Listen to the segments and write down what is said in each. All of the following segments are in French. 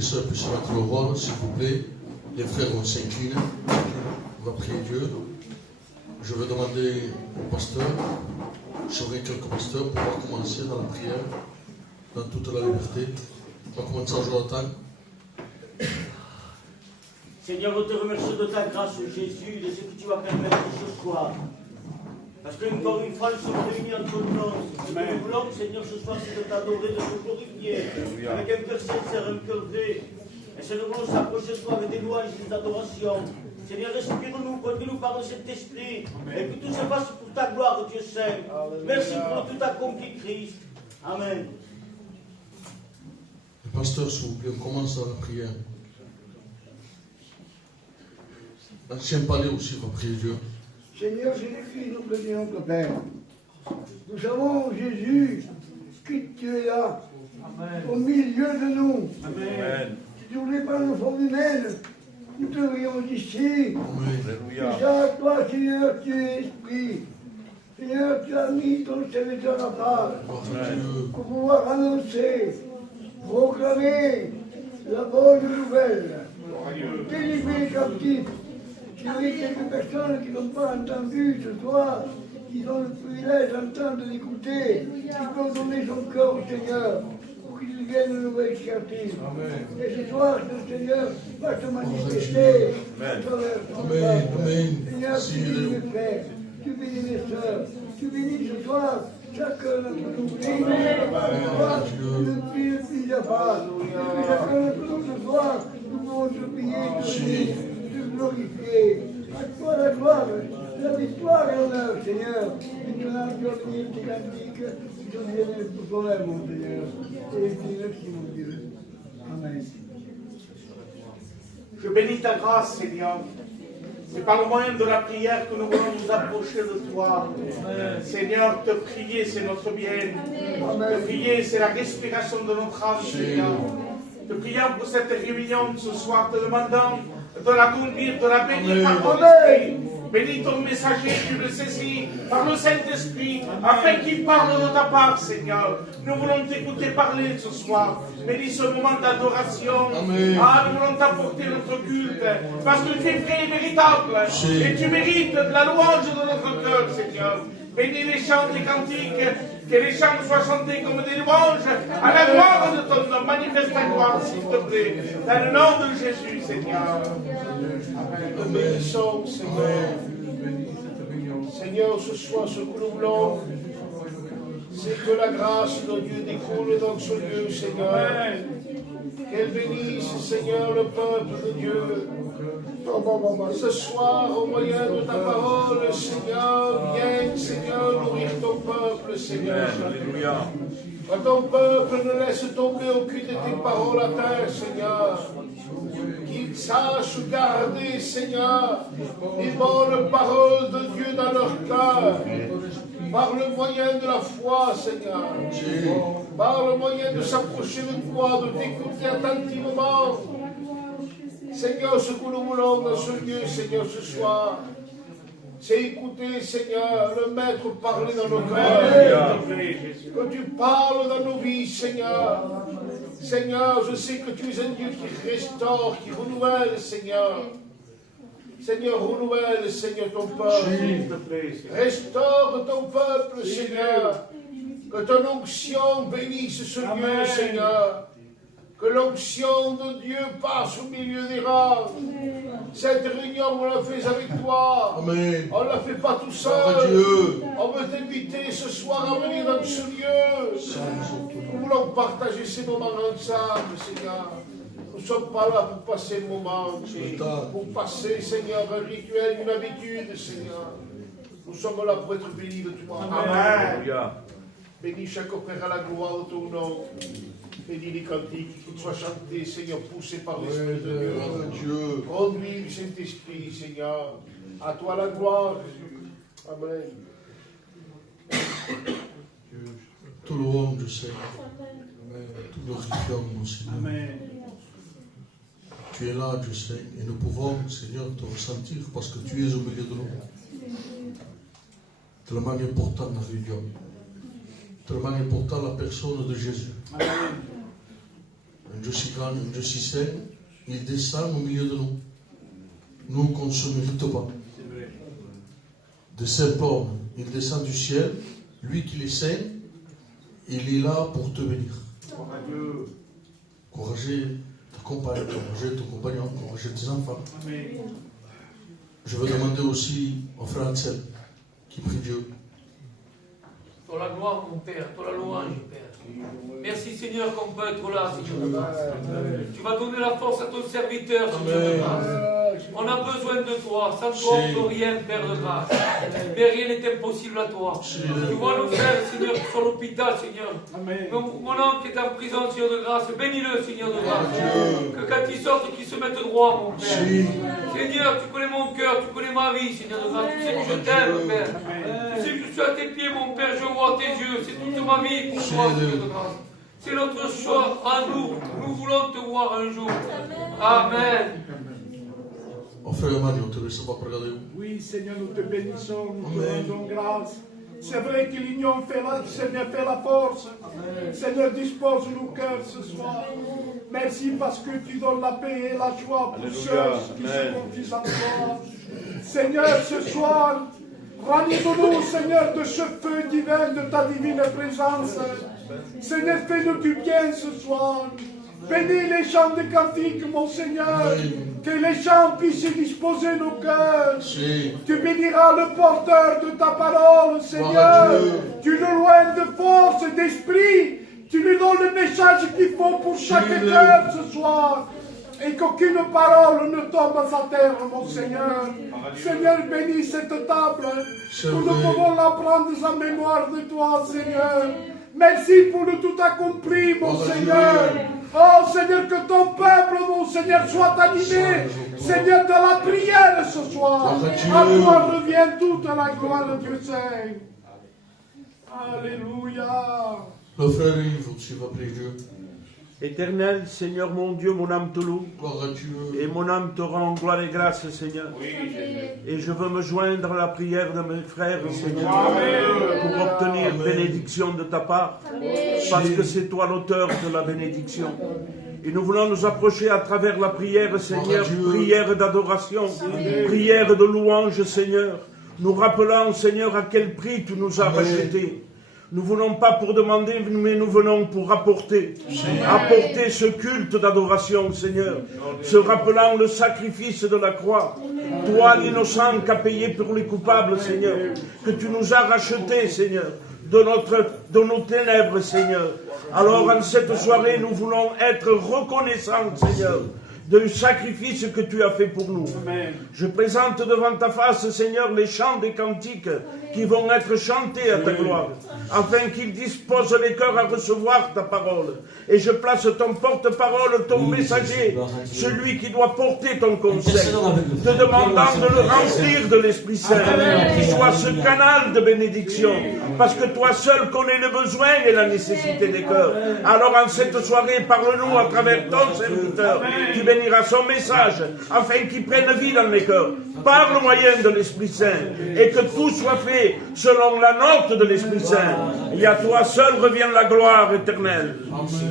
les sœurs puissent mettre le rôle, s'il vous plaît. Les frères vont s'incliner. On va prier Dieu. Je vais demander au pasteur, j'aurai quelques pasteurs pour pouvoir commencer dans la prière, dans toute la liberté. On va commencer à Jonathan. Seigneur, on te remercie de ta grâce, Jésus, de ce que tu vas permettre ce soir. Parce qu'encore une fois, nous sommes réunis entre nous. Ce que nous voulons, Seigneur, ce soir, c'est de t'adorer, de te glorifier, avec un cœur sincère, un cœur vrai. Et Seigneur, nous voulons s'approcher ce soir avec des louanges, des adorations. Seigneur, respire-nous, conduis-nous par le Saint-Esprit, et que tout se passe pour ta gloire, Dieu Saint. Merci pour tout accompli, Christ. Amen. Le pasteur, s'il vous plaît, on commence à la prière. L'ancien palais aussi va prier Dieu. Seigneur Jésus-Christ, nous bénissons notre Père. Nous savons, Jésus, que tu es là, Amen, au milieu de nous. Amen. Si tu ne voulais pas nos formes humaines, nous te verrions ici. Amen. Déjà, toi, Seigneur, tu es esprit. Seigneur, tu as mis ton serviteur à part pour pouvoir annoncer, proclamer la bonne nouvelle, délivrer les captifs. Il y a quelques personnes qui n'ont pas entendu ce soir, qui ont le privilège d'entendre, d'écouter, qui peuvent donner son cœur au Seigneur pour qu'il devienne une nouvelle créature. Et ce soir, le Seigneur va se manifester à travers ton peuple. Seigneur, tu bénis mes frères, tu bénis mes sœurs, tu bénis ce soir chacun d'entre nous. Ne prie plusieurs fois. Chacun d'entre nous ce soir, nous pouvons te prier, te bénir, te glorifier. À toi la gloire, la victoire et l'honneur, Seigneur. Maintenant, tu as béni tes cantiques, tu as béni pour toi-même, mon Seigneur. Et je dis merci, mon Dieu. Amen. Je bénis ta grâce, Seigneur. C'est par le moyen de la prière que nous voulons nous approcher de toi. Amen. Seigneur, te prier, c'est notre bien. Amen. Te prier, c'est la respiration de notre âme, Seigneur. Te prions pour cette réunion ce soir, te demandant de la conduire, de la bénir par ton esprit. Bénis ton messager, tu le saisis par le Saint-Esprit, afin qu'il parle de ta part, Seigneur. Nous voulons t'écouter parler ce soir. Bénis ce moment d'adoration. Ah, nous voulons t'apporter notre culte, parce que tu es vrai et véritable. Et tu mérites de la louange de notre cœur, Seigneur. Bénis les chants, les cantiques, que les chants soient chantés comme des louanges à la gloire de ton nom. Manifeste ta gloire, s'il te plaît, dans le nom de Jésus, Seigneur. Nous bénissons, Seigneur. Seigneur, ce soir, ce que nous voulons, c'est que la grâce de Dieu découle dans ce lieu, Seigneur. Qu'elle bénisse, Seigneur, le peuple de Dieu. Ce soir, au moyen de ta parole, Seigneur, viens, Seigneur, nourrir ton peuple, Seigneur. Alléluia. Que ton peuple ne laisse tomber aucune de tes paroles à terre, Seigneur. Qu'ils sachent garder, Seigneur, les bonnes paroles de Dieu dans leur cœur. Par le moyen de la foi, Seigneur. Par le moyen de s'approcher de toi, de t'écouter attentivement. Seigneur, ce que nous voulons dans ce lieu, Seigneur, ce soir, c'est écouter, Seigneur, le Maître parler dans nos cœurs. Que tu parles dans nos vies, Seigneur. Seigneur, je sais que tu es un Dieu qui restaure, qui renouvelle, Seigneur. Seigneur, renouvelle, Seigneur, ton peuple. Restaure ton peuple, Seigneur. Que ton onction bénisse ce lieu, Seigneur. Que l'onction de Dieu passe au milieu des rangs. Cette réunion, on l'a fait avec toi. Amen. On ne la fait pas tout seul. On veut t'inviter ce soir à venir dans ce lieu. Nous voulons partager ces moments ensemble, Seigneur. Nous ne sommes pas là pour passer un moment, pour passer, Seigneur, un rituel, une habitude, Seigneur. Nous sommes là pour être bénis de toi. Amen. Bénis chaque frère à la gloire de ton nom. Bénis les cantiques, qu'ils soient chantés, Seigneur, poussés par l'Esprit de Dieu. Conduis le Saint-Esprit, Seigneur. À toi la gloire. Amen. Tout le monde, Seigneur. Tout glorifions, mon Seigneur. Amen. Tu es là, Dieu Seigneur, et nous pouvons, Seigneur, te ressentir parce que tu es au milieu de nous. Tellement important la réunion. Tellement important la personne de Jésus. Amen. un Dieu si grand, un Dieu si saint, il descend au milieu de nous. Nous qu'on ne se mérite pas. De saint Paul, il descend du ciel, lui qui est saint, il est là pour te bénir. Encourager ta compagne, encourager ton compagnon, encourager tes enfants. Je veux demander aussi au frère Ansel qui prie Dieu. Pour la gloire, mon Père, pour la louange, Père. Merci Seigneur qu'on peut être là, Seigneur de grâce. Tu vas donner la force à ton serviteur, Seigneur de grâce. On a besoin de toi. Sans toi, on ne peut rien, Père de grâce. Mais rien n'est impossible à toi. Tu vois nos frères, Seigneur, qui sont à l'hôpital, Seigneur. Mon oncle est en prison, Seigneur de grâce. Bénis-le, Seigneur de grâce. Que quand il sorte, qu'il se mette droit, mon Père. Seigneur, tu connais mon cœur, tu connais ma vie, Seigneur de grâce. Tu sais que je t'aime, Père. Tu sais que je suis à tes pieds, mon Père. Je vois tes yeux. C'est toute ma vie pour toi, Seigneur de grâce. C'est notre choix à nous. Nous voulons te voir un jour. Amen. Oh frère Mario, te laisse pas regarder. Oui, Seigneur, nous te bénissons, nous te rendons grâce. C'est vrai que l'union fait la force. Seigneur, dispose nos cœurs ce soir. Merci parce que tu donnes la paix et la joie pour ceux qui se confient en toi. Seigneur, ce soir, ranime-nous, Seigneur, de ce feu divin de ta divine présence. Seigneur, fais-nous du bien ce soir. Bénis les chants de cantiques, mon Seigneur. Que les chants puissent disposer nos cœurs. Tu béniras le porteur de ta parole, Seigneur. Tu le loins de force et d'esprit. Tu lui donnes le message qu'il faut pour chaque cœur ce soir. Et qu'aucune parole ne tombe à terre, mon Seigneur. Seigneur, bénis cette table. Nous pouvons la prendre en mémoire de toi, Seigneur. Merci pour le tout accompli, mon Seigneur. Oh Seigneur, que ton peuple, mon Seigneur, soit animé, Seigneur, de la prière ce soir. À toi revient toute la gloire de Dieu Saint. Alléluia. Le frère Yves, tu vas prier Dieu. Éternel, Seigneur mon Dieu, mon âme te loue. Gloire à Dieu. Et mon âme te rend gloire et grâce, Seigneur. Et je veux me joindre à la prière de mes frères, Seigneur, pour obtenir bénédiction de ta part. Parce que c'est toi l'auteur de la bénédiction. Et nous voulons nous approcher à travers la prière, Seigneur, prière d'adoration, prière de louange, Seigneur. Nous rappelons, Seigneur, à quel prix tu nous as rachetés. Nous ne venons pas pour demander, mais nous venons pour apporter ce culte d'adoration, Seigneur, se rappelant le sacrifice de la croix. Toi, l'innocent qui a payé pour les coupables, Seigneur, que tu nous as rachetés, Seigneur, de nos ténèbres, Seigneur. Alors, en cette soirée, nous voulons être reconnaissants, Seigneur, du sacrifice que tu as fait pour nous. Amen. Je présente devant ta face, Seigneur, les chants des cantiques qui vont être chantés à ta gloire, afin qu'ils disposent les cœurs à recevoir ta parole. Et je place ton porte-parole, ton messager, celui qui doit porter ton conseil, te demandant de le remplir de l'Esprit Saint, qu'il soit ce canal de bénédiction, parce que toi seul connais le besoin et la nécessité des cœurs. Alors en cette soirée, parle-nous à travers ton serviteur, qui bénira son message, afin qu'il prenne vie dans les cœurs, par le moyen de l'Esprit Saint, et que tout soit fait selon la note de l'Esprit Saint. Et à toi seul revient la gloire éternelle.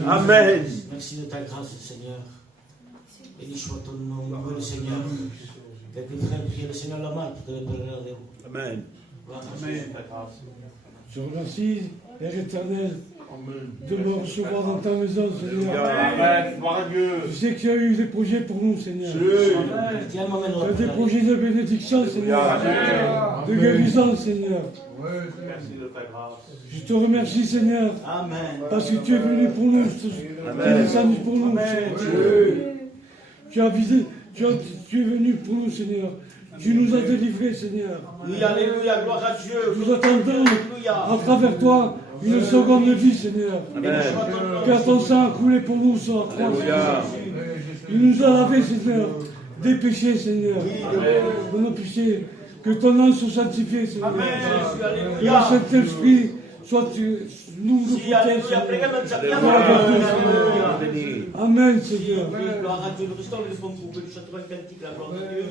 Amen. Merci de ta grâce, Seigneur. Béni soit ton nom, le Seigneur. Quelques frères prient le Seigneur la main pour te regarder. Amen. Amen. Je remercie, Père éternel, de me recevoir dans ta maison, Seigneur. Amen. Gloire à Dieu. Je sais que tu as eu des projets pour nous, Seigneur. Tiens, m'amène Tu as des projets de bénédiction, Seigneur. De guérison, Seigneur. Merci de ta grâce. Je te remercie, Seigneur, Amen. parce que tu es venu pour nous. Tu es descendu pour nous, Seigneur. Tu es venu pour nous, Seigneur. Tu nous as délivrés, Seigneur. Oui, alléluia, gloire à Dieu. Nous attendons à travers toi une seconde vie, Seigneur. Car ton sang a coulé pour nous sur la croix. Il nous a lavé, Seigneur, des péchés, Seigneur. De nos péchés. Que ton nom soit sanctifié, Seigneur. Que le Saint-Esprit soit nous le protège. Amen, Seigneur. Gloire à Dieu. Nous restons les fonds pour que nous chantons un cantique, la gloire de Dieu.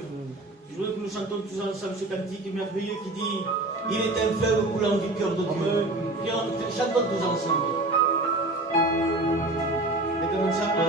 Je voudrais que nous chantons tous ensemble ce cantique merveilleux qui dit « Il est un fleuve coulant du cœur de Dieu ». Chantons tous ensemble. Je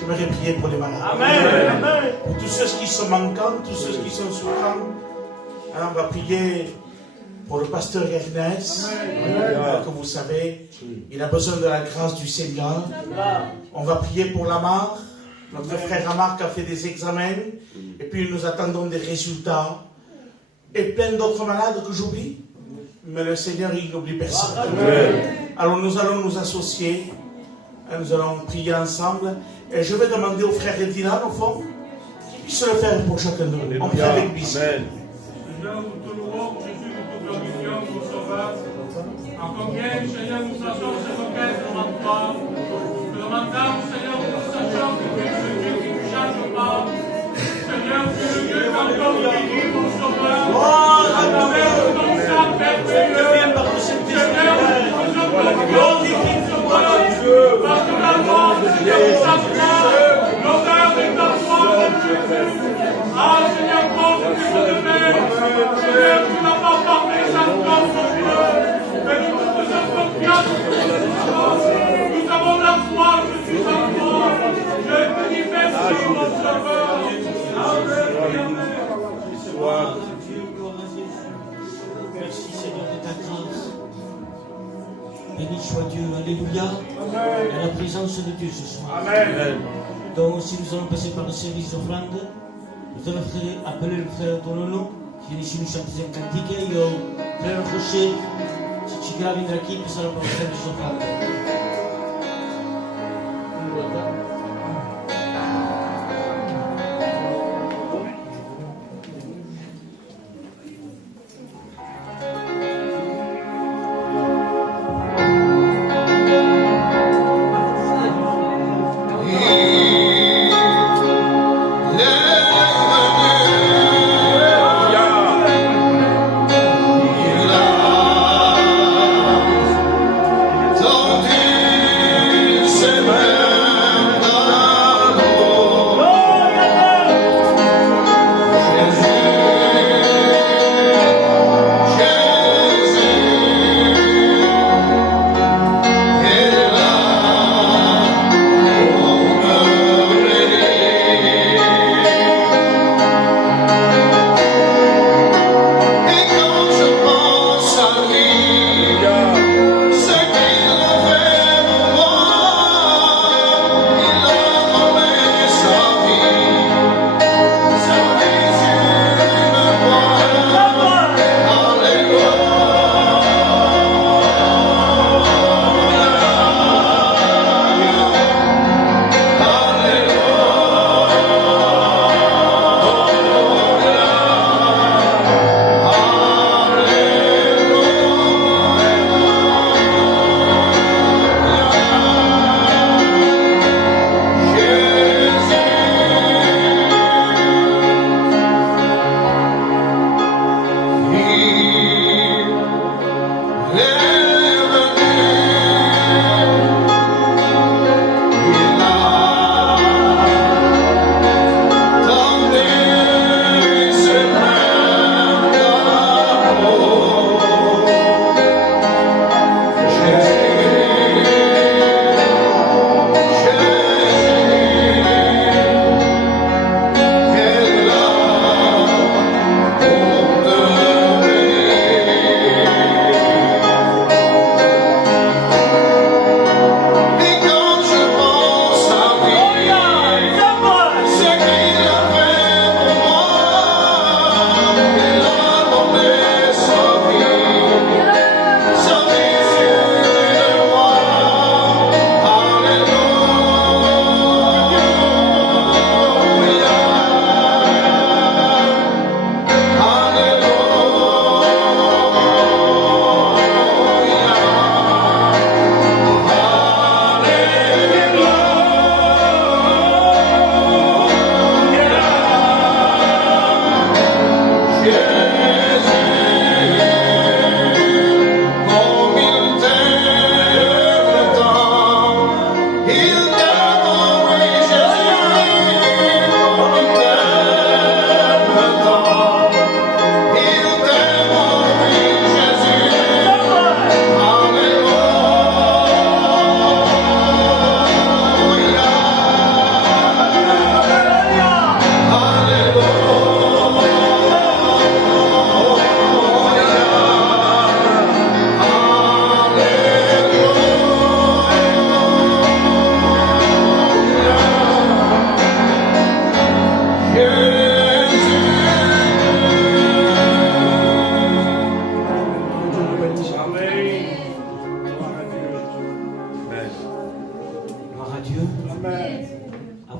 J'aimerais prier pour les malades. Amen. Pour tous ceux qui sont manquants, tous ceux qui sont souffrants. Alors on va prier pour le pasteur Ernest. Que vous savez, il a besoin de la grâce du Seigneur. On va prier pour Lamar. Notre frère Lamar qui a fait des examens. Et puis nous attendons des résultats. Et plein d'autres malades que j'oublie. Mais le Seigneur, il n'oublie personne. Alors nous allons nous associer. Et nous allons prier ensemble. Et je vais demander au frère Dylan, au fond, qu'il puisse le faire pour chacun de nous. On prie avec lui. Seigneur, nous te louons, Jésus, nous te glorifions, nous sauvons. En combien, Seigneur, nous sachons ce requête devant toi. Nous te demandons, Seigneur, nous sachons que tu es le Dieu qui ne change pas. Seigneur, tu es le Dieu qu'encore nous guéris, mon sauveur. À travers ton sang merveilleux. Seigneur, nous faisons confiance en ton Dieu. Parce que la mort, Seigneur, nous apprend. L'honneur est à toi, mon Jésus. Ah, Seigneur, montre que tu te mets. Seigneur, tu n'as pas parlé encore, mon Dieu. Mais nous te faisons confiance sur cette chose. Nous avons la foi, je suis en toi. Je te dis merci, mon sauveur. Amen. Gloire à Dieu, gloire à Jésus. Merci Seigneur de ta grâce. Béni soit Dieu, alléluia. À la présence de Dieu ce soir. Amen. Donc si nous allons passer par le service d'offrande, nous allons appeler le frère Tolono, qui est ici nous chante un cantique, et le frère Rocher, si tu viendra aqui, nous allons par le service d'offrande. Don't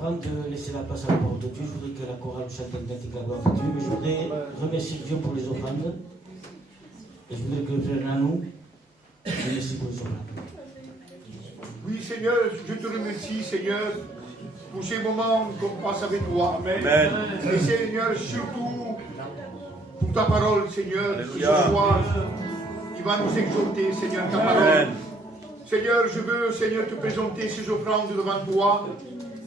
avant de laisser la place à la parole de Dieu, je voudrais que la chorale chante un cantique à la gloire de Dieu, mais je voudrais remercier Dieu pour les offrandes. Et je voudrais que le frère Nanou remercie pour les offrandes. Oui, Seigneur, je te remercie, Seigneur, pour ces moments qu'on passe avec toi. Amen. Et Seigneur, surtout pour ta parole, Seigneur, Alléluia. ce soir, qui va nous exhorter, Seigneur, ta parole. Amen. Seigneur, je veux, Seigneur, te présenter ces offrandes devant toi,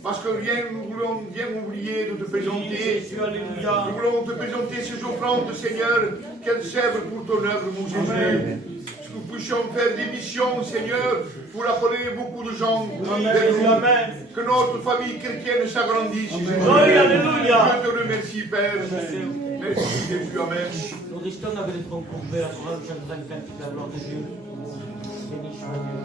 parce que nous voulons rien oublier de te présenter. Nous voulons te présenter ces offrandes, Seigneur, qu'elles servent pour ton œuvre, mon Jésus. Que nous puissions faire des missions, Seigneur, pour appeler beaucoup de gens vers nous. Que notre famille chrétienne s'agrandisse, Jésus. Alléluia. Je te remercie, Père. Merci, Jésus. Amen. Nous restons avec les troncs couverts, la chorale chantera un cantique à la gloire de Dieu. Béni soit Dieu.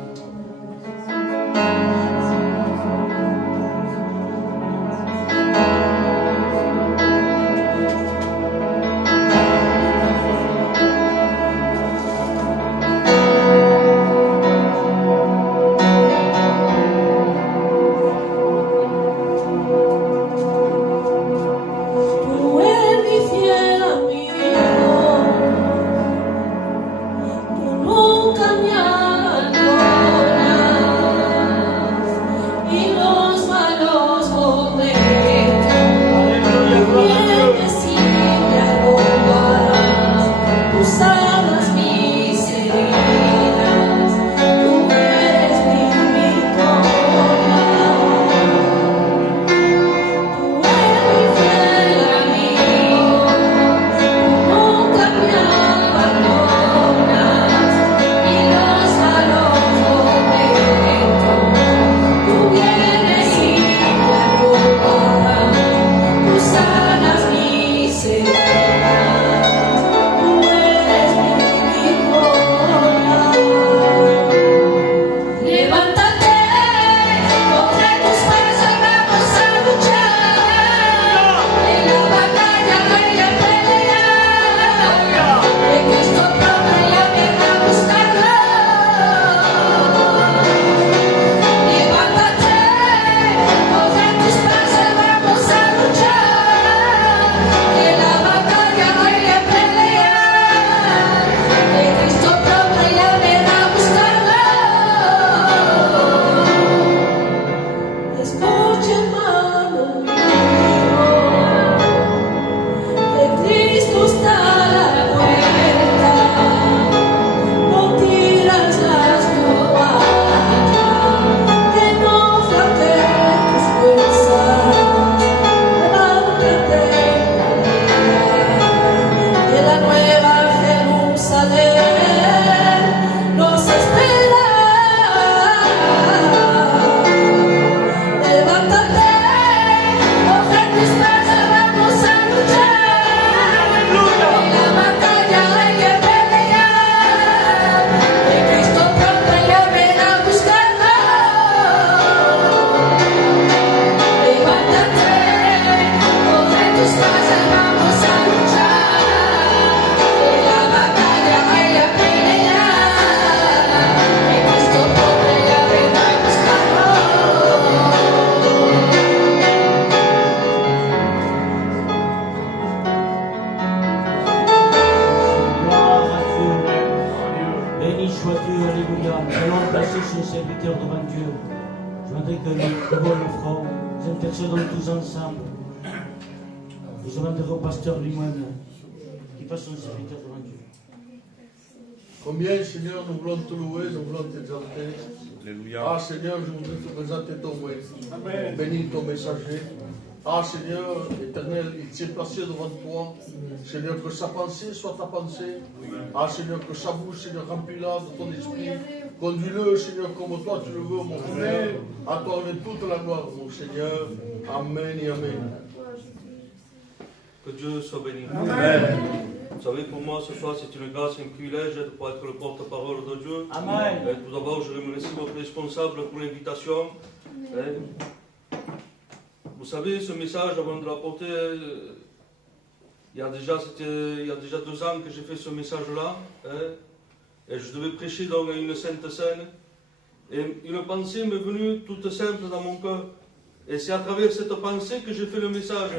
Combien, Seigneur, nous voulons te louer, nous voulons t'exalter. Alléluia. Ah, Seigneur, je voudrais te présenter ton messager. Bénis ton messager. Ah, Seigneur, éternel, il s'est placé devant toi. Seigneur, que sa pensée soit ta pensée. Ah, Seigneur, que sa bouche, Seigneur, remplis-la de ton esprit. Conduis-le, Seigneur, comme toi tu le veux, mon frère. À toi, avec toute la gloire, mon Seigneur. Amen et Amen. Que Dieu soit béni. Amen. Vous savez, pour moi, ce soir, c'est une grâce et un privilège de pouvoir être le porte-parole de Dieu. Amen. Tout d'abord, je remercie votre responsable pour l'invitation. Vous savez, ce message, avant de l'apporter, il y a déjà 2 ans que j'ai fait ce message-là. Et je devais prêcher dans une sainte scène. Et une pensée m'est venue toute simple dans mon cœur. Et c'est à travers cette pensée que j'ai fait le message.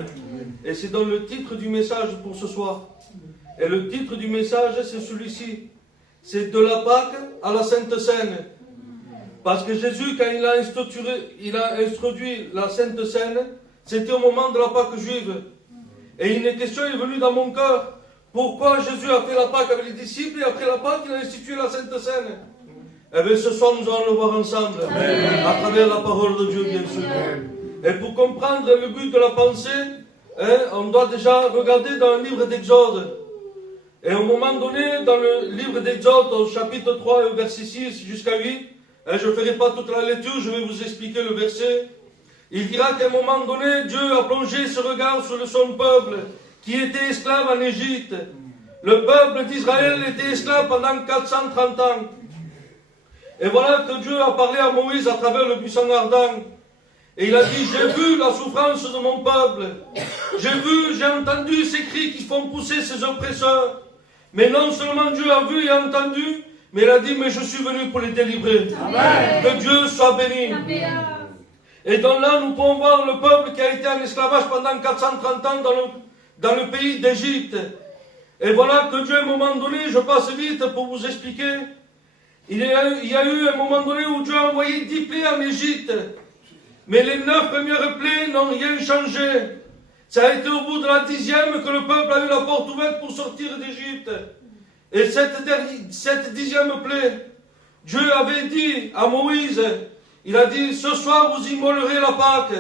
Et c'est dans le titre du message pour ce soir. Et le titre du message, c'est celui-ci. C'est de la Pâque à la Sainte Seine. Parce que Jésus, quand il a introduit la Sainte Seine, c'était au moment de la Pâque juive. Et une question est venue dans mon cœur. Pourquoi Jésus a fait la Pâque avec les disciples et après la Pâque, il a institué la Sainte Seine? Eh bien, ce soir, nous allons le voir ensemble. Amen. À travers la parole de Dieu, bien sûr. Amen. Et pour comprendre le but de la pensée, on doit déjà regarder dans le livre d'Exode. Et au moment donné, dans le livre d'Exode, au chapitre 3 et au verset 6 jusqu'à 8, je ne ferai pas toute la lecture, je vais vous expliquer le verset. Il dira qu'à un moment donné, Dieu a plongé ce regard sur son peuple qui était esclave en Égypte. Le peuple d'Israël était esclave pendant 430 ans. Et voilà que Dieu a parlé à Moïse à travers le buisson ardent. Et il a dit, j'ai vu la souffrance de mon peuple. J'ai entendu ces cris qui font pousser ses oppresseurs. Mais non seulement Dieu a vu et entendu, mais il a dit, mais je suis venu pour les délivrer. Amen. Que Dieu soit béni. Amen. Et donc là, nous pouvons voir le peuple qui a été en esclavage pendant 430 ans dans le pays d'Égypte. Et voilà que Dieu, à un moment donné, je passe vite pour vous expliquer, il y a eu un moment donné où Dieu a envoyé 10 plaies en Égypte. Mais les 9 premières plaies n'ont rien changé. Ça a été au bout de la 10e que le peuple a eu la porte ouverte pour sortir d'Égypte. Et cette 10e plaie, Dieu avait dit à Moïse, il a dit, ce soir vous immolerez la Pâque.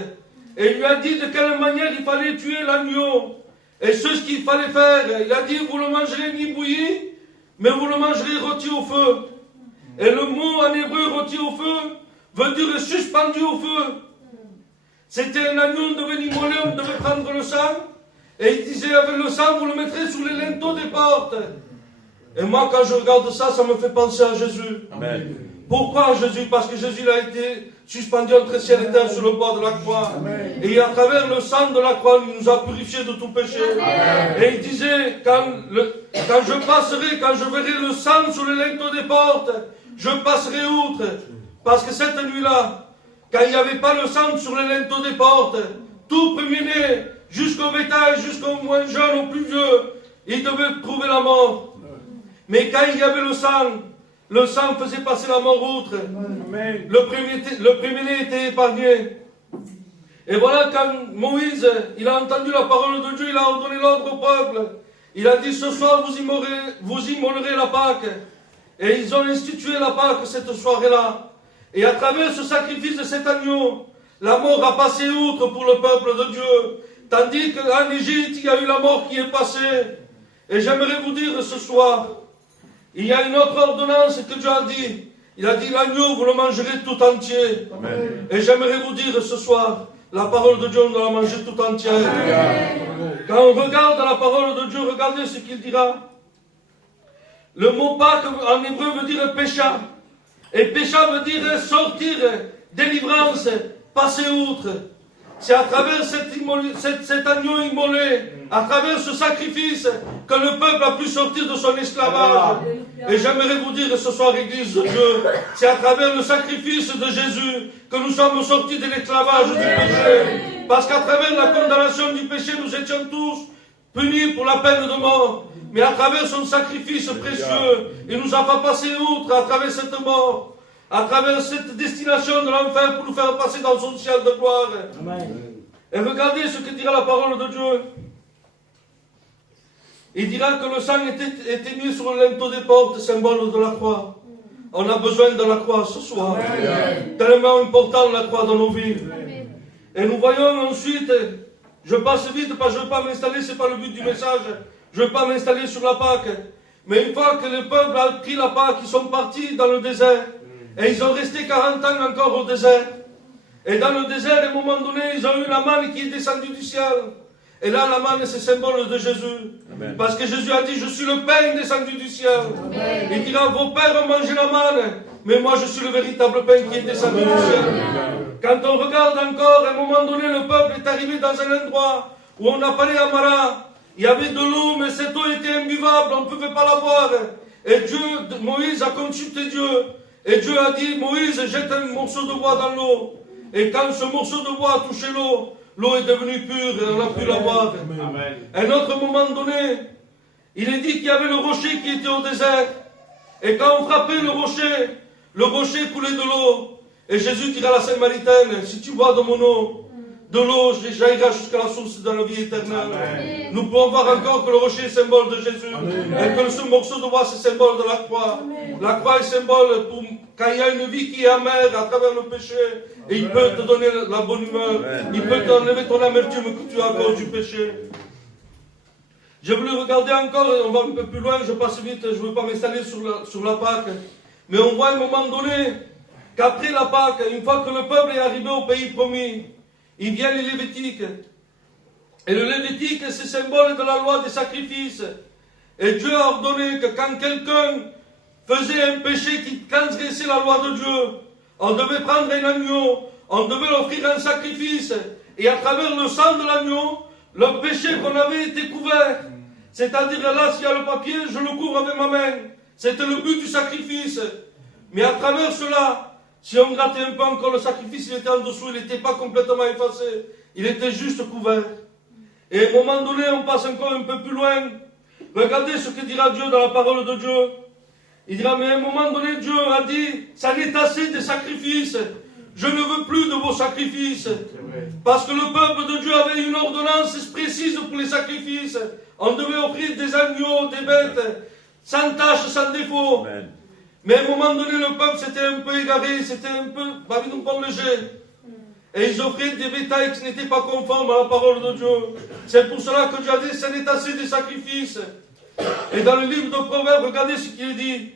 Et il lui a dit de quelle manière il fallait tuer l'agneau. Et ce qu'il fallait faire, il a dit, vous ne le mangerez ni bouilli, mais vous le mangerez rôti au feu. Et le mot en hébreu rôti au feu veut dire suspendu au feu. C'était un agneau, on devait l'immoler, on devait prendre le sang. Et il disait, avec le sang, vous le mettrez sous les linteaux des portes. Et moi, quand je regarde ça, ça me fait penser à Jésus. Amen. Pourquoi Jésus? Parce que Jésus a été suspendu entre ciel et terre sur le bois de la croix. Amen. Et à travers le sang de la croix, il nous a purifiés de tout péché. Amen. Et il disait, quand je verrai le sang sur les linteaux des portes, je passerai outre. Parce que cette nuit-là, quand il n'y avait pas le sang sur les linteaux des portes, tout premier-né, jusqu'au bétail, jusqu'au moins jeune, au plus vieux, il devait trouver la mort. Mais quand il y avait le sang faisait passer la mort outre. Amen. Le premier-né était épargné. Et voilà, quand Moïse, il a entendu la parole de Dieu, il a donné l'ordre au peuple. Il a dit, ce soir, vous immolerez la Pâque. Et ils ont institué la Pâque cette soirée-là. Et à travers ce sacrifice de cet agneau, la mort a passé outre pour le peuple de Dieu. Tandis qu'en Égypte, il y a eu la mort qui est passée. Et j'aimerais vous dire ce soir, il y a une autre ordonnance que Dieu a dit. Il a dit, l'agneau, vous le mangerez tout entier. Amen. Et j'aimerais vous dire ce soir, la parole de Dieu, on doit la manger tout entière. Amen. Quand on regarde la parole de Dieu, regardez ce qu'il dira. Le mot Pâque en hébreu veut dire pécha. Et pécha veut dire sortir, délivrance, passer outre. C'est à travers cet agneau immolé, à travers ce sacrifice, que le peuple a pu sortir de son esclavage. Et j'aimerais vous dire ce soir, Église de Dieu, c'est à travers le sacrifice de Jésus que nous sommes sortis de l'esclavage du péché. Parce qu'à travers la condamnation du péché, nous étions tous punis pour la peine de mort. Mais à travers son sacrifice précieux, il nous a pas passé outre à travers cette mort, à travers cette destination de l'enfer pour nous faire passer dans son ciel de gloire. Amen. Et regardez ce que dira la parole de Dieu. Il dira que le sang était mis sur le linteau des portes, symbole de la croix. On a besoin de la croix ce soir. Amen. Tellement important la croix dans nos vies. Amen. Et nous voyons ensuite, je passe vite parce que je ne veux pas m'installer, ce n'est pas le but du message. Je ne veux pas m'installer sur la Pâque. Mais une fois que le peuple a pris la Pâque, ils sont partis dans le désert. Et ils ont resté 40 ans encore au désert. Et dans le désert, à un moment donné, ils ont eu la manne qui est descendue du ciel. Et là, la manne, c'est symbole de Jésus. Amen. Parce que Jésus a dit, je suis le pain descendu du ciel. Amen. Il dira, vos pères ont mangé la manne, mais moi, je suis le véritable pain qui est descendu du ciel. Amen. Quand on regarde encore, à un moment donné, le peuple est arrivé dans un endroit où on appelait Amara. Il y avait de l'eau, mais cette eau était imbuvable, on ne pouvait pas la boire. Et Moïse a consulté Dieu. Et Dieu a dit, Moïse, jette un morceau de bois dans l'eau. Et quand ce morceau de bois a touché l'eau, l'eau est devenue pure et on a pu la boire. À un autre moment donné, il est dit qu'il y avait le rocher qui était au désert. Et quand on frappait le rocher coulait de l'eau. Et Jésus dira à la Samaritaine, si tu bois de mon eau, de l'eau jaillira jusqu'à la source de la vie éternelle. Amen. Nous pouvons voir encore que le rocher est symbole de Jésus. Amen. Et que ce morceau de bois c'est symbole de la croix. Amen. La croix est symbole pour quand il y a une vie qui est amère à travers le péché. Et il peut te donner la bonne humeur. Amen. Il peut t'enlever ton amertume que tu as à cause du péché. J'ai voulu regarder encore, on va un peu plus loin, je passe vite, je ne veux pas m'installer sur la Pâque. Mais on voit à un moment donné qu'après la Pâque, une fois que le peuple est arrivé au pays promis, il vient les Lévitiques. Et le Lévitique, c'est symbole de la loi des sacrifices. Et Dieu a ordonné que quand quelqu'un faisait un péché qui transgressait la loi de Dieu, on devait prendre un agneau, on devait offrir un sacrifice. Et à travers le sang de l'agneau, le péché qu'on avait été couvert. C'est-à-dire là, s'il y a le papier, je le couvre avec ma main. C'était le but du sacrifice. Mais à travers cela, si on grattait un peu encore le sacrifice, il était en dessous, il n'était pas complètement effacé. Il était juste couvert. Et à un moment donné, on passe encore un peu plus loin. Regardez ce que dira Dieu dans la parole de Dieu. Il dira, mais à un moment donné, Dieu a dit, ça n'est assez des sacrifices. Je ne veux plus de vos sacrifices. Parce que le peuple de Dieu avait une ordonnance précise pour les sacrifices. On devait offrir des agneaux, des bêtes, sans tache, sans défaut. Amen. Mais à un moment donné, le peuple s'était un peu égaré, c'était un peu, non pas léger. Et ils offraient des bétails qui n'étaient pas conformes à la parole de Dieu. C'est pour cela que Dieu a dit, ça n'est assez des sacrifices. Et dans le livre de Proverbes, regardez ce qu'il dit.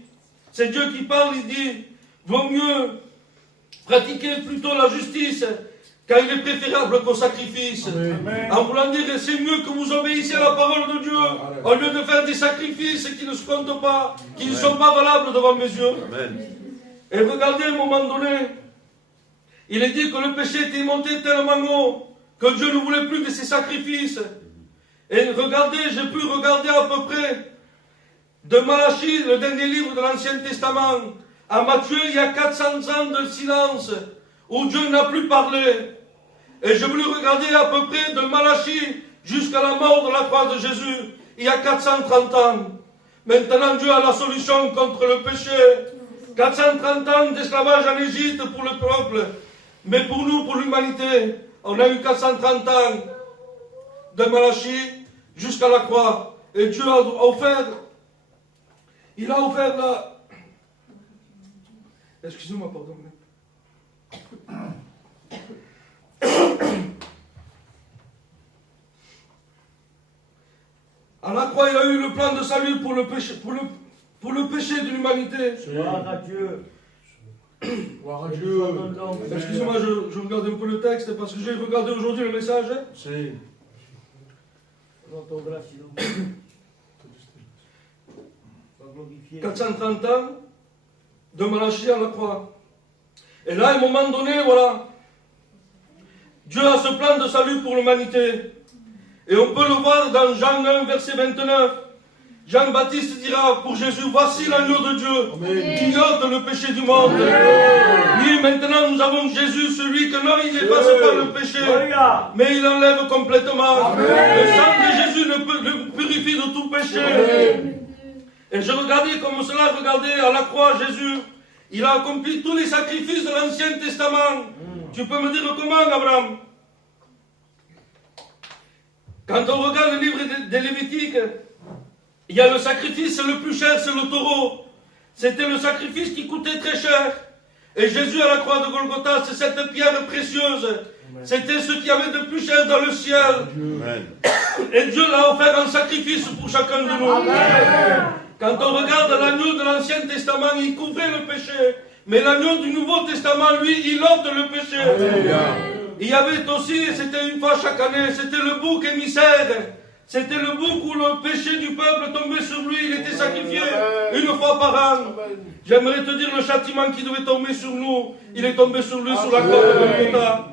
C'est Dieu qui parle, il dit, vaut mieux pratiquer plutôt la justice, car il est préférable qu'au sacrifice. Amen. En voulant dire, c'est mieux que vous obéissiez à la parole de Dieu, au lieu de faire des sacrifices qui ne se comptent pas, qui ne sont pas valables devant mes yeux. Amen. Et regardez, à un moment donné, il est dit que le péché était monté tellement haut, que Dieu ne voulait plus de ces sacrifices. Et regardez, j'ai pu regarder à peu près, de Malachie, le dernier livre de l'Ancien Testament, à Matthieu, il y a 400 ans de silence, où Dieu n'a plus parlé. Et je voulais regarder à peu près de Malachie jusqu'à la mort de la croix de Jésus, il y a 430 ans. Maintenant, Dieu a la solution contre le péché. 430 ans d'esclavage en Égypte pour le peuple. Mais pour nous, pour l'humanité, on a eu 430 ans de Malachie jusqu'à la croix. Et Dieu a offert, il a offert la... Excusez-moi, pardon. À la croix, il a eu le plan de salut pour le péché, pour le péché de l'humanité. Gloire à Dieu. Gloire à Dieu. Excusez-moi, je regarde un peu le texte parce que j'ai regardé aujourd'hui le message. C'est. 430 ans de Malachie à la croix. Et là, à un moment donné, voilà, Dieu a ce plan de salut pour l'humanité. Et on peut le voir dans Jean 1, verset 29. Jean-Baptiste dira pour Jésus, voici l'agneau de Dieu. Amen. Qui ôte le péché du monde. Amen. Oui, maintenant nous avons Jésus, celui que non, il n'efface pas le péché, mais il enlève complètement. Amen. Le sang de Jésus le purifie de tout péché. Amen. Et je regardais comme cela, regardez à la croix, Jésus, il a accompli tous les sacrifices de l'Ancien Testament. Tu peux me dire comment, Abraham? Quand on regarde le livre des Lévitiques, il y a le sacrifice le plus cher, c'est le taureau. C'était le sacrifice qui coûtait très cher. Et Jésus à la croix de Golgotha, c'est cette pierre précieuse. C'était ce qu'il y avait de plus cher dans le ciel. Amen. Et Dieu l'a offert en sacrifice pour chacun de nous. Amen. Quand on regarde l'agneau de l'Ancien Testament, il couvrait le péché. Mais l'agneau du Nouveau Testament, lui, il ôte le péché. Amen. Il y avait aussi, c'était une fois chaque année, c'était le bouc émissaire. C'était le bouc où le péché du peuple tombait sur lui, il était sacrifié une fois par an. J'aimerais te dire le châtiment qui devait tomber sur nous, il est tombé sur lui, sur la croix de Golgotha.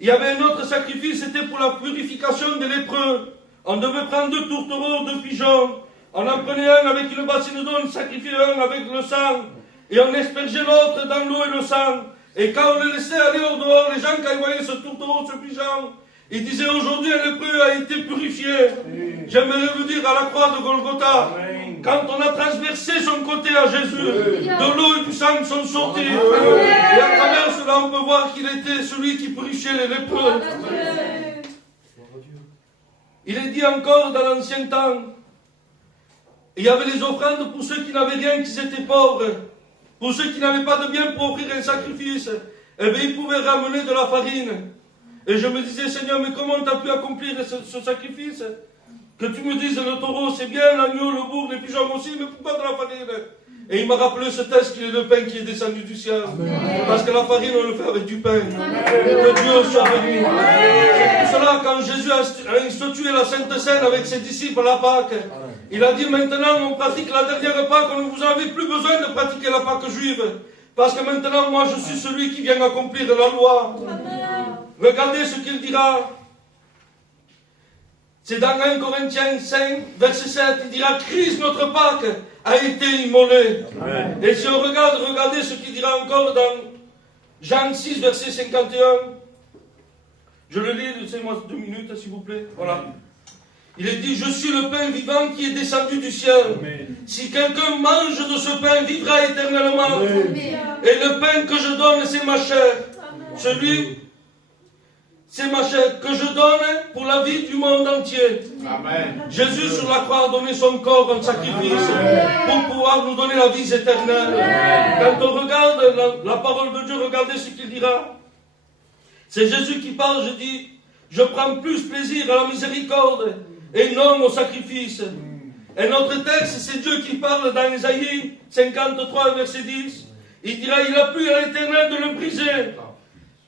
Il y avait un autre sacrifice, c'était pour la purification des lépreux. On devait prendre 2 tourtereaux, 2 pigeons. On en prenait un avec une bassine d'eau, on sacrifiait un avec le sang. Et on aspergeait l'autre dans l'eau et le sang. Et quand on le laissait aller au dehors, les gens, quand ils voyaient ce tourtereau, ce pigeon, ils disaient aujourd'hui un lépreux a été purifié. J'aimerais vous dire à la croix de Golgotha, quand on a transversé son côté à Jésus, de l'eau et du sang sont sortis. Et à travers cela, on peut voir qu'il était celui qui purifiait les lépreux. Il est dit encore dans l'ancien temps, il y avait les offrandes pour ceux qui n'avaient rien, qui étaient pauvres. Pour ceux qui n'avaient pas de bien pour offrir un sacrifice, eh bien, ils pouvaient ramener de la farine. Et je me disais, Seigneur, mais comment tu as pu accomplir ce sacrifice? Que tu me dises, le taureau, c'est bien, l'agneau, le bourg, les pigeons aussi, mais pourquoi de la farine? Et il m'a rappelé ce texte qu'il est le pain qui est descendu du ciel. Parce que la farine, on le fait avec du pain. Que Dieu soit béni. C'est pour cela, quand Jésus a institué la Sainte Seine avec ses disciples à la Pâque, il a dit, maintenant, on pratique la dernière Pâque, vous n'avez plus besoin de pratiquer la Pâque juive. Parce que maintenant, moi, je suis celui qui vient accomplir la loi. Regardez ce qu'il dira. C'est dans 1 Corinthiens 5, verset 7, il dira, Christ, notre Pâque, a été immolé. Amen. Et si on regarde, regardez ce qu'il dira encore dans Jean 6, verset 51. Je le lis, laissez-moi 2 minutes, s'il vous plaît. Voilà. Il est dit, je suis le pain vivant qui est descendu du ciel. Amen. Si quelqu'un mange de ce pain, vivra éternellement. Amen. Et le pain que je donne, c'est ma chair. Amen. C'est ma chair que je donne pour la vie du monde entier. Amen. Jésus sur la croix a donné son corps en sacrifice. Amen. Pour pouvoir nous donner la vie éternelle. Amen. Quand on regarde la parole de Dieu, regardez ce qu'il dira. C'est Jésus qui parle, je dis, je prends plus plaisir à la miséricorde et non au sacrifice. Et notre texte, c'est Dieu qui parle dans Ésaïe 53, verset 10. Il dira, il a plu à l'Éternel de le briser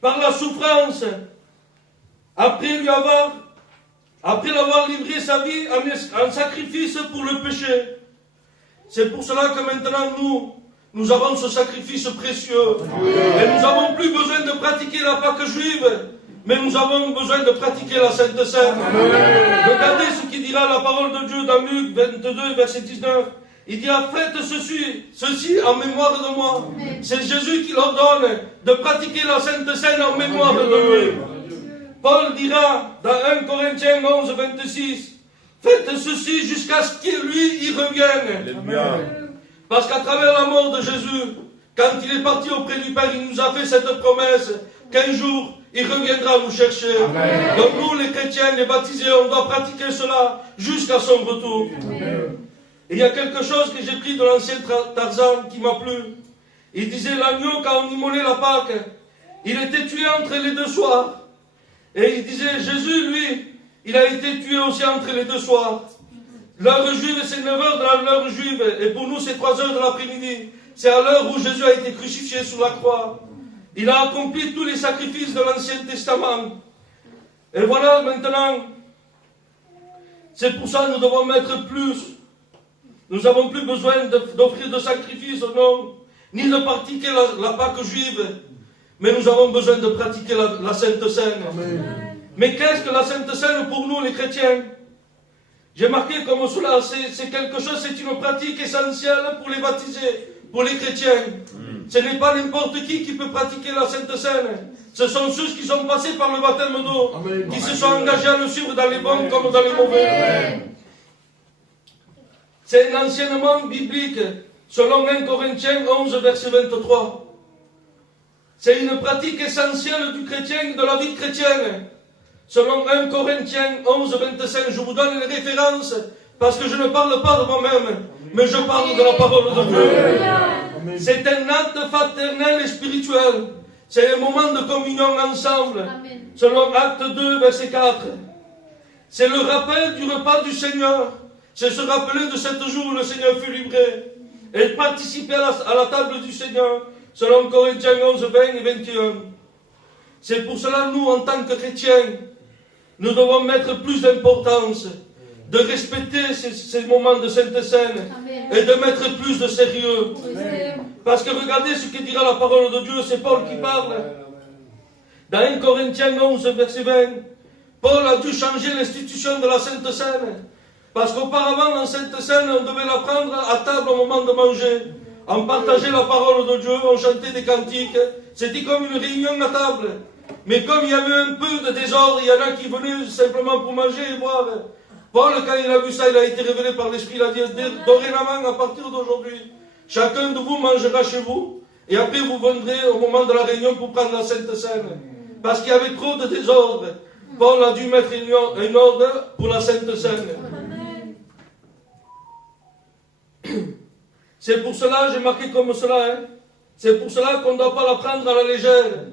par la souffrance. Après l'avoir livré sa vie en sacrifice pour le péché. C'est pour cela que maintenant nous avons ce sacrifice précieux. Et nous n'avons plus besoin de pratiquer la Pâque juive, mais nous avons besoin de pratiquer la Sainte Seine. Regardez ce qu'il dira la parole de Dieu dans Luc 22, verset 19. Il dira, faites ceci en mémoire de moi. C'est Jésus qui leur donne de pratiquer la Sainte Seine en mémoire de lui. Paul dira dans 1 Corinthiens 11, 26, faites ceci jusqu'à ce qu'il lui y revienne. Amen. Parce qu'à travers la mort de Jésus, quand il est parti auprès du Père, il nous a fait cette promesse qu'un jour, il reviendra nous chercher. Amen. Donc nous, les chrétiens, les baptisés, on doit pratiquer cela jusqu'à son retour. Amen. Et il y a quelque chose que j'ai pris de l'ancien Tarzan qui m'a plu. Il disait, l'agneau, quand on immolait la Pâque, il était tué entre les 2 soirs. Et il disait, Jésus, lui, il a été tué aussi entre les 2 soirs. L'heure juive, c'est 9 heures de l'heure juive. Et pour nous, c'est 3 heures de l'après-midi. C'est à l'heure où Jésus a été crucifié sur la croix. Il a accompli tous les sacrifices de l'Ancien Testament. Et voilà, maintenant, c'est pour ça que nous devons mettre plus. Nous n'avons plus besoin d'offrir de sacrifices, non, ni de pratiquer la Pâque juive. Mais nous avons besoin de pratiquer la Sainte Seine. Amen. Mais qu'est-ce que la Sainte Seine pour nous, les chrétiens? J'ai marqué comme cela, c'est quelque chose, c'est une pratique essentielle pour les baptisés, pour les chrétiens. Ce n'est pas n'importe qui peut pratiquer la Sainte Seine. Ce sont ceux qui sont passés par le baptême d'eau, qui se sont engagés à le suivre dans les bons comme dans les mauvais. Amen. C'est un enseignement biblique, selon 1 Corinthiens 11, verset 23. C'est une pratique essentielle du chrétien, de la vie chrétienne. Selon 1 Corinthiens 11, 25, je vous donne les références, parce que je ne parle pas de moi-même, mais je parle de la parole de Dieu. C'est un acte fraternel et spirituel. C'est un moment de communion ensemble. Selon Acte 2, verset 4. C'est le rappel du repas du Seigneur. C'est se rappeler de cet jour où le Seigneur fut livré. Et participer à la table du Seigneur. Selon Corinthiens 11, 20 et 21. C'est pour cela, nous, en tant que chrétiens, nous devons mettre plus d'importance, de respecter ces moments de Sainte Seine et de mettre plus de sérieux. Amen. Parce que regardez ce que dira la parole de Dieu, c'est Paul qui parle. Dans 1 Corinthiens 11, verset 20, Paul a dû changer l'institution de la Sainte Seine. Parce qu'auparavant, en Sainte Seine, on devait la prendre à table au moment de manger. On partageait la parole de Dieu, on chantait des cantiques, C'était comme une réunion à table. Mais comme il y avait un peu de désordre, il y en a qui venaient simplement pour manger et boire. Paul, quand il a vu ça, il a été révélé par l'Esprit, il a dit, dorénavant, à partir d'aujourd'hui, chacun de vous mangera chez vous, et après vous viendrez au moment de la réunion pour prendre la Sainte Seine. Parce qu'il y avait trop de désordre. Paul a dû mettre un ordre pour la Sainte Seine. C'est pour cela, j'ai marqué comme cela, hein. C'est pour cela qu'on ne doit pas la prendre à la légère.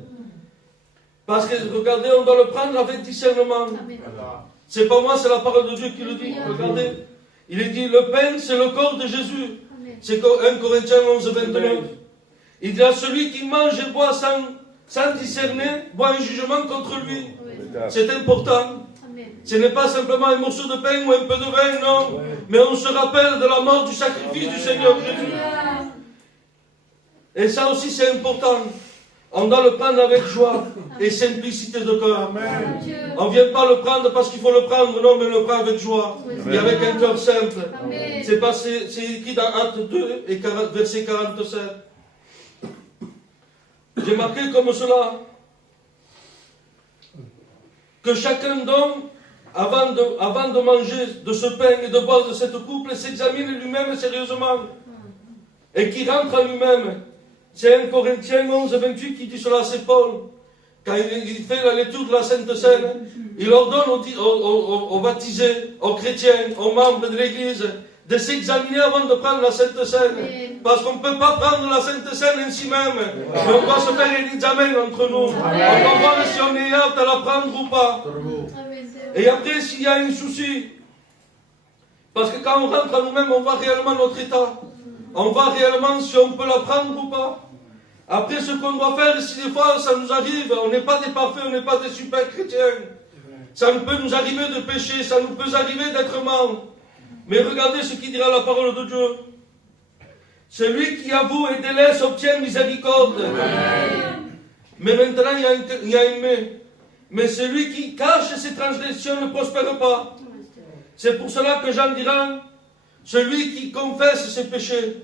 Parce que, regardez, on doit le prendre avec discernement. C'est pas moi, c'est la parole de Dieu qui le dit. Regardez, il est dit, le pain, c'est le corps de Jésus. C'est 1 Corinthiens 11, 29. Il dit à celui qui mange et boit sans discerner, boit un jugement contre lui. C'est important. Ce n'est pas simplement un morceau de pain ou un peu de vin, non. Mais on se rappelle de la mort du sacrifice du Seigneur Jésus. Et ça aussi c'est important. On doit le prendre avec joie et simplicité de cœur. On ne vient pas le prendre parce qu'il faut le prendre, non, mais le prendre avec joie et avec un cœur simple. C'est écrit dans Actes 2 et verset 47. J'ai marqué comme cela que chacun d'homme, avant de manger de ce pain et de boire de cette coupe, s'examine lui-même sérieusement et qui rentre en lui-même. C'est 1 Corinthiens 11, 28 qui dit cela, c'est Paul. Quand il fait la lecture de la Sainte Seine, il ordonne aux baptisés, aux chrétiens, aux membres de l'Église, de s'examiner avant de prendre la Sainte Seine. Parce qu'on ne peut pas prendre la Sainte Seine ainsi même. Mais on doit se faire un examen entre nous. On doit voir si on est apte à la prendre ou pas. Et après, s'il y a un souci, parce que quand on rentre à nous-mêmes, on voit réellement notre état. On voit réellement si on peut la prendre ou pas. Après, ce qu'on doit faire, si des fois ça nous arrive, on n'est pas des parfaits, on n'est pas des super chrétiens. Ça nous peut nous arriver de pécher, ça nous peut arriver d'être mal. Mais regardez ce qui dira la parole de Dieu. Celui qui avoue et délaisse obtient miséricorde. Mais maintenant, il y a un mais. Mais celui qui cache ses transgressions ne prospère pas. C'est pour cela que Jean dira, celui qui confesse ses péchés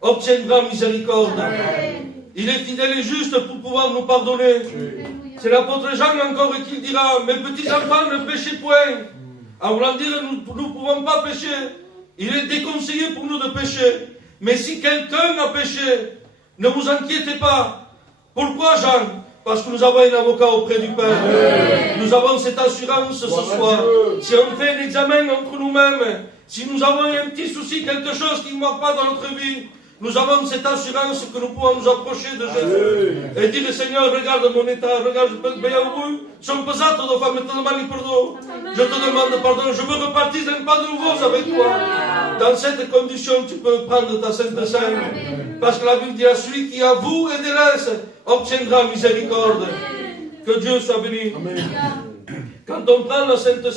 obtiendra miséricorde. Il est fidèle et juste pour pouvoir nous pardonner. C'est l'apôtre Jean encore qui dira, mes petits enfants, ne péchez point. En voulant dire, nous ne pouvons pas pécher. Il est déconseillé pour nous de pécher. Mais si quelqu'un a péché, ne vous inquiétez pas. Pourquoi, Jean? Parce que nous avons un avocat auprès du Père. Nous avons cette assurance ce soir. Si on fait un examen entre nous-mêmes, si nous avons un petit souci, quelque chose qui ne va pas dans notre vie, nous avons cette assurance que nous pouvons nous approcher de Jésus et dire, Seigneur, regarde mon état, regarde, sono pesato devo fare mettere le mani per dopo. Je te demande pardon, je me repartis d'un pas de nouveau avec toi. Dans cette condition, tu peux prendre ta Sainte Seine. Parce que la Bible dit à celui qui avoue et délaisse obtiendra miséricorde. Que Dieu soit béni. Quand on prend la Sainte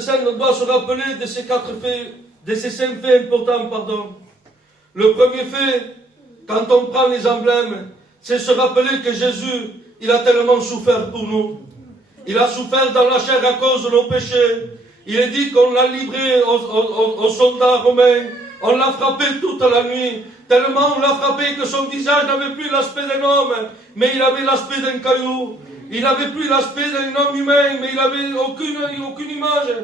Seine, on doit se rappeler de ces 4 faits, de ces 5 faits importants, pardon. Le premier fait, quand on prend les emblèmes, c'est se rappeler que Jésus, il a tellement souffert pour nous. Il a souffert dans la chair à cause de nos péchés. Il est dit qu'on l'a livré aux soldats romains. On l'a frappé toute la nuit. Tellement on l'a frappé que son visage n'avait plus l'aspect d'un homme, mais il avait l'aspect d'un caillou. Il n'avait plus l'aspect d'un homme humain, mais il n'avait aucune image.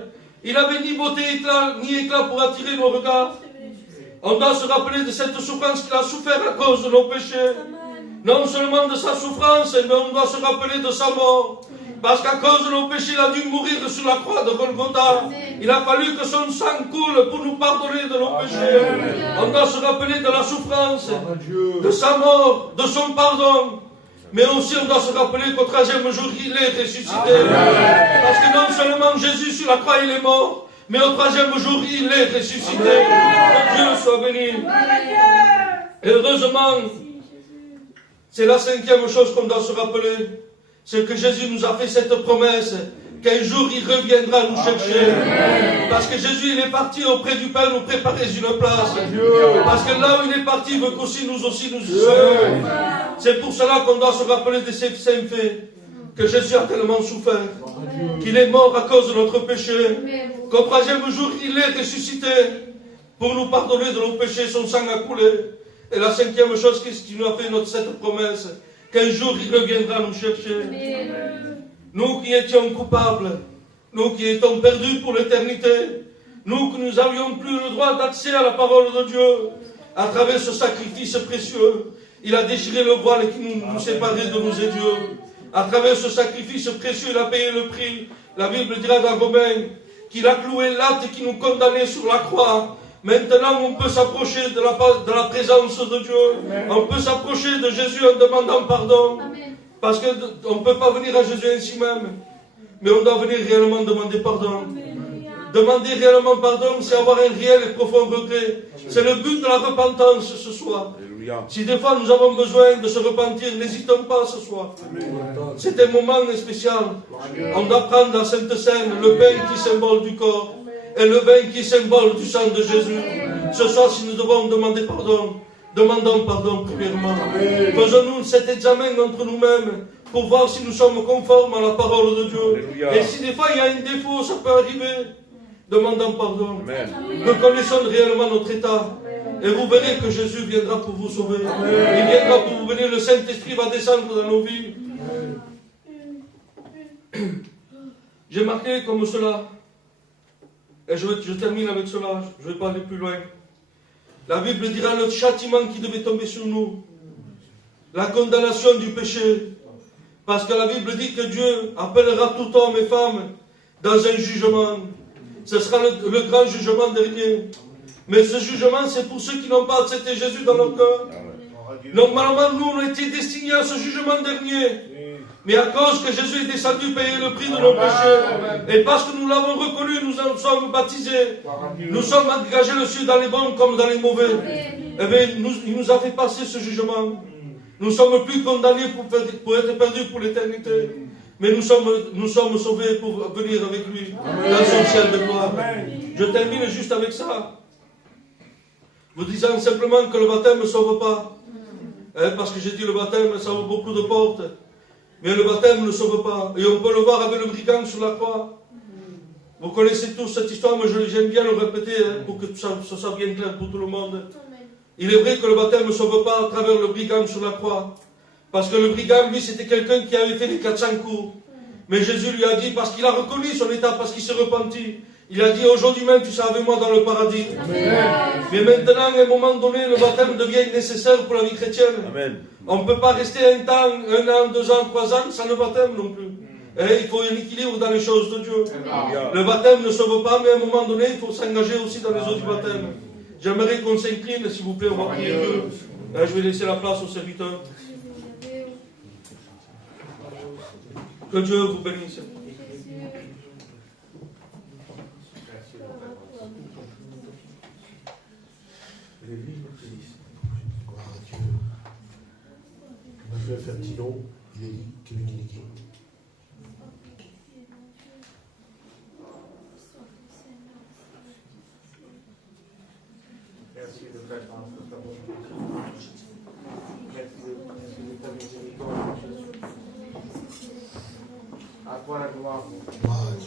Il n'avait ni beauté ni éclat pour attirer nos regards. On doit se rappeler de cette souffrance qu'il a souffert à cause de nos péchés. Non seulement de sa souffrance, mais on doit se rappeler de sa mort. Parce qu'à cause de nos péchés, il a dû mourir sur la croix de Golgotha. Il a fallu que son sang coule pour nous pardonner de nos péchés. On doit se rappeler de la souffrance, de sa mort, de son pardon. Mais aussi on doit se rappeler qu'au 3e jour, il est ressuscité. Parce que non seulement Jésus sur la croix, il est mort, mais au 3e jour, il est ressuscité. Que Dieu soit béni. Et heureusement, c'est la 5e chose qu'on doit se rappeler. C'est que Jésus nous a fait cette promesse qu'un jour il reviendra nous chercher. Parce que Jésus il est parti auprès du Père nous préparer une place. Parce que là où il est parti, il veut qu'aussi nous y soyons. C'est pour cela qu'on doit se rappeler de ces 5 faits. Que Jésus a tellement souffert, qu'il est mort à cause de notre péché, qu'au 3e jour il est ressuscité, pour nous pardonner de nos péchés, son sang a coulé. Et la cinquième chose, qu'est-ce qu'il nous a fait cette promesse? Qu'un jour il reviendra nous chercher. Nous qui étions coupables, nous qui étions perdus pour l'éternité, nous que nous n'avions plus le droit d'accès à la parole de Dieu, à travers ce sacrifice précieux, il a déchiré le voile qui nous séparait de nous et Dieu. À travers ce sacrifice précieux, il a payé le prix. La Bible dira dans Romains qu'il a cloué l'acte qui nous condamnait sur la croix. Maintenant, on peut s'approcher de la présence de Dieu. On peut s'approcher de Jésus en demandant pardon. Parce qu'on ne peut pas venir à Jésus ainsi même. Mais on doit venir réellement demander pardon. Demander réellement pardon, c'est avoir un réel et profond regret. C'est le but de la repentance ce soir. Si des fois nous avons besoin de se repentir, n'hésitons pas ce soir. C'est un moment spécial. On doit prendre la Sainte Seine, le pain qui est symbole du corps, et le vin qui est symbole du sang de Jésus. Ce soir, si nous devons demander pardon, demandons pardon premièrement. Faisons-nous cet examen entre nous-mêmes pour voir si nous sommes conformes à la parole de Dieu. Et si des fois il y a un défaut, ça peut arriver. Demandons pardon. Reconnaissons réellement notre état. Et vous verrez que Jésus viendra pour vous sauver. Il viendra pour vous bénir. Le Saint-Esprit va descendre dans nos vies. J'ai marqué comme cela. Et je termine avec cela. Je ne vais pas aller plus loin. La Bible dira le châtiment qui devait tomber sur nous. La condamnation du péché. Parce que la Bible dit que Dieu appellera tout homme et femme dans un jugement. Ce sera le grand jugement dernier. Mais ce jugement, c'est pour ceux qui n'ont pas accepté Jésus dans leur cœur. Normalement, nous, on était destinés à ce jugement dernier. Mais à cause que Jésus est descendu payer le prix de nos péchés, et parce que nous l'avons reconnu, nous en sommes baptisés. Nous sommes engagés le ciel dans les bons comme dans les mauvais. Eh bien, il nous a fait passer ce jugement. Nous ne sommes plus condamnés pour être perdus pour l'éternité. Mais nous sommes sauvés pour venir avec lui dans son ciel de gloire. Je termine juste avec ça. Vous disant simplement que le baptême ne sauve pas. Parce que j'ai dit le baptême, ça ouvre beaucoup de portes. Mais le baptême ne sauve pas. Et on peut le voir avec le brigand sur la croix. Vous connaissez tous cette histoire, mais j'aime bien le répéter pour que ça soit bien clair pour tout le monde. Il est vrai que le baptême ne sauve pas à travers le brigand sur la croix. Parce que le brigand, lui, c'était quelqu'un qui avait fait les 400 coups. Mais Jésus lui a dit, parce qu'il a reconnu son état, parce qu'il s'est repenti, il a dit, aujourd'hui même, tu seras avec moi dans le paradis. Amen. Mais maintenant, à un moment donné, le baptême devient nécessaire pour la vie chrétienne. Amen. On ne peut pas rester un an, 2 ans, 3 ans, sans le baptême non plus. Et il faut un équilibre dans les choses de Dieu. Amen. Le baptême ne sauve pas, mais à un moment donné, il faut s'engager aussi dans les eaux du baptême. J'aimerais qu'on s'incline, s'il vous plaît, on va prier Dieu. Je vais laisser la place aux serviteurs. Que Dieu vous bénisse. Gloire à Dieu. Je vais faire Tino, il est dit qu'il est guéri. Merci de ta grâce, de ta bonté. Merci de ta miséricorde. À toi la gloire.